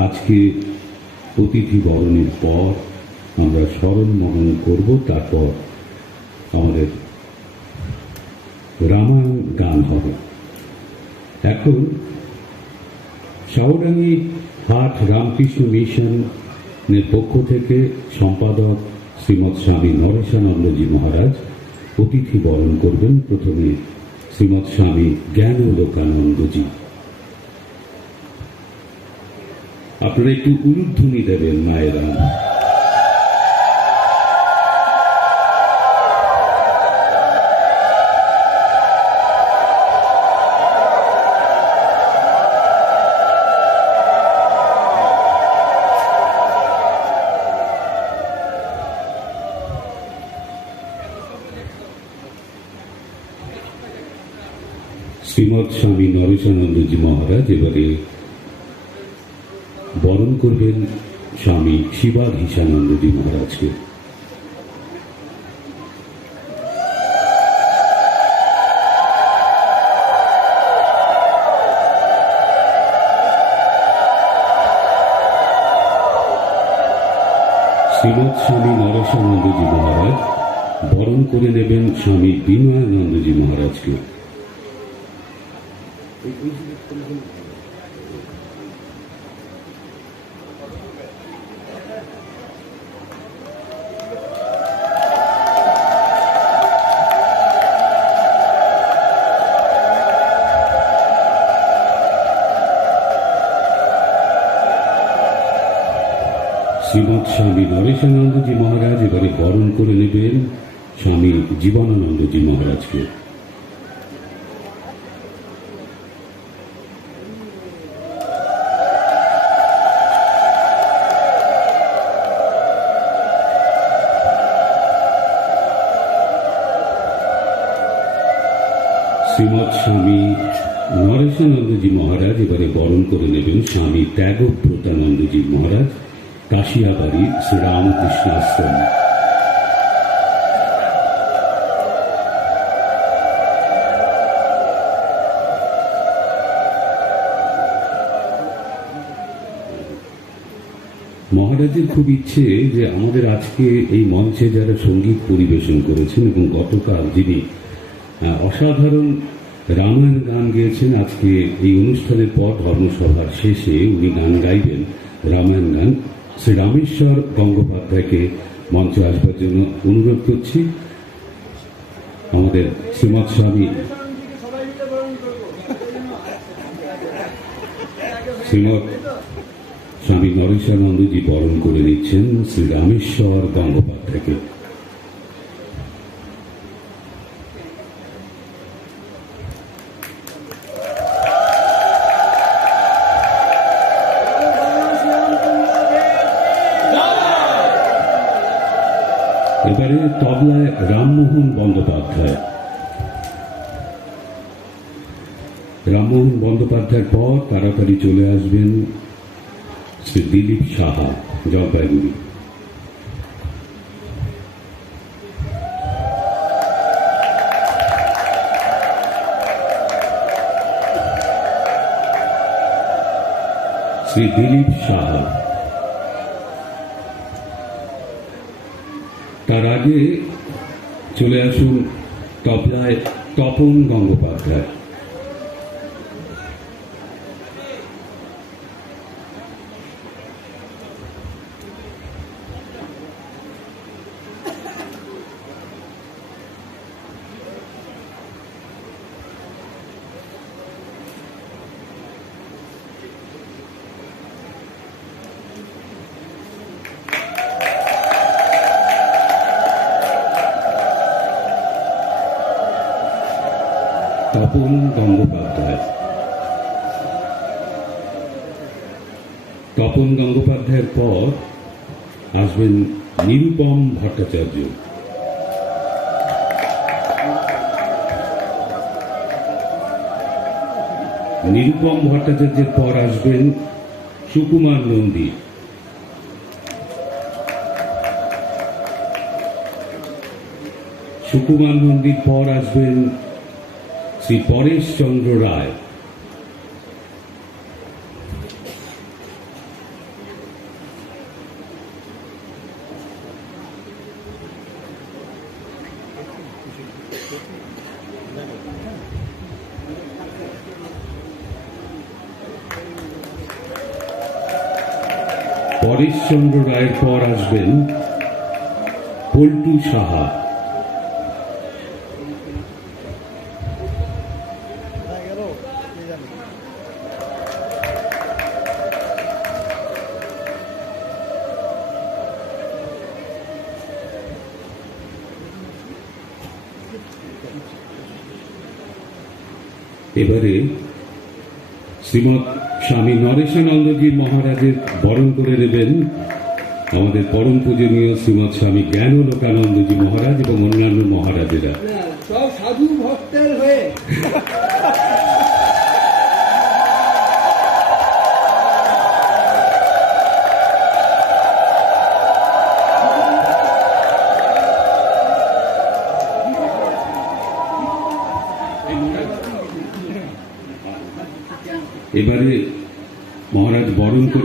আজকে অতিথি বরণের পর আমরা স্মরণ মনন করব, তারপর আমাদের রামায়ণ গান হবে। এখন সাউডাঙ্গি হাট রামকৃষ্ণ মিশনের পক্ষ থেকে সম্পাদক শ্রীমৎ স্বামী নরেশানন্দজি মহারাজ অতিথি বরণ করবেন। প্রথমে শ্রীমৎ স্বামী জ্ঞানলোকানন্দজি। আপনারা একটু উলুধ্বনি দেবেন মায়েরা। শ্রীমৎ স্বামী নরেশানন্দজি মহারাজ এবারে বরণ করবেন স্বামী শিবাধীশানন্দজি মহারাজকে। শ্রীমৎ স্বামী নরেশানন্দজি মহারাজ বরণ করে নেবেন স্বামী বিনয়ানন্দজি মহারাজকে। শ্রীমৎ স্বামী নরেশানন্দজি মহারাজ এবারে বরণ করে নেবেন স্বামী জীবনানন্দজি মহারাজকে। শ্রীমৎ স্বামী নরেশানন্দজি মহারাজ এবারে বরণ করে নেবেন স্বামী ত্যাগব্রতানন্দজি মহারাজ, কাশিয়াবাড়ি শ্রীরামকৃষ্ণ আশ্রম। মহারাজের খুব ইচ্ছে যে আমাদের আজকে এই মঞ্চে যারা সঙ্গীত পরিবেশন করেছেন এবং গতকাল যিনি অসাধারণ রামায়ণ গান গেয়েছেন, আজকে এই অনুষ্ঠানের পর ধর্মসভার শেষে উনি গান গাইবেন রামায়ণ গান। শ্রী রামেশ্বর গঙ্গোপাধ্যায়কে মঞ্চে আসবার জন্য অনুরোধ করছি। আমাদের শ্রীমৎ স্বামী নরেশানন্দজি বরণ করে নিচ্ছেন শ্রী রামেশ্বর গঙ্গোপাধ্যায়কে। এবারে তবলায় রামমোহন বন্দ্যোপাধ্যায়। রামমোহন বন্দ্যোপাধ্যায়ের পর তাড়াতাড়ি চলে আসবেন শ্রী দিলীপ সাহা, জলপাইগুড়ি। শ্রী দিলীপ সাহা। তার আগে চলে আসুন তবলায় তপন গঙ্গোপাধ্যায়। তপন গঙ্গোপাধ্যায়। তপন গঙ্গোপাধ্যায়ের পর আসবেন নিরুপম ভট্টাচার্য। নিরুপম ভট্টাচার্যের পর আসবেন সুকুমার নন্দী। সুকুমার নন্দীর পর আসবেন শ্রী পরেশ চন্দ্র রায়। পরেশচন্দ্র রায়ের পর আসবেন পল্টু সাহা। এবারে শ্রীমৎ স্বামী নরেশানন্দজি মহারাজের বরণ করে নেবেন আমাদের পরম পূজনীয় শ্রীমৎ স্বামী জ্ঞানলোকানন্দজি মহারাজ এবং অন্যান্য মহারাজেরা। সব সাধু ভক্তের হয়ে এবারে মহারাজ বরণ করে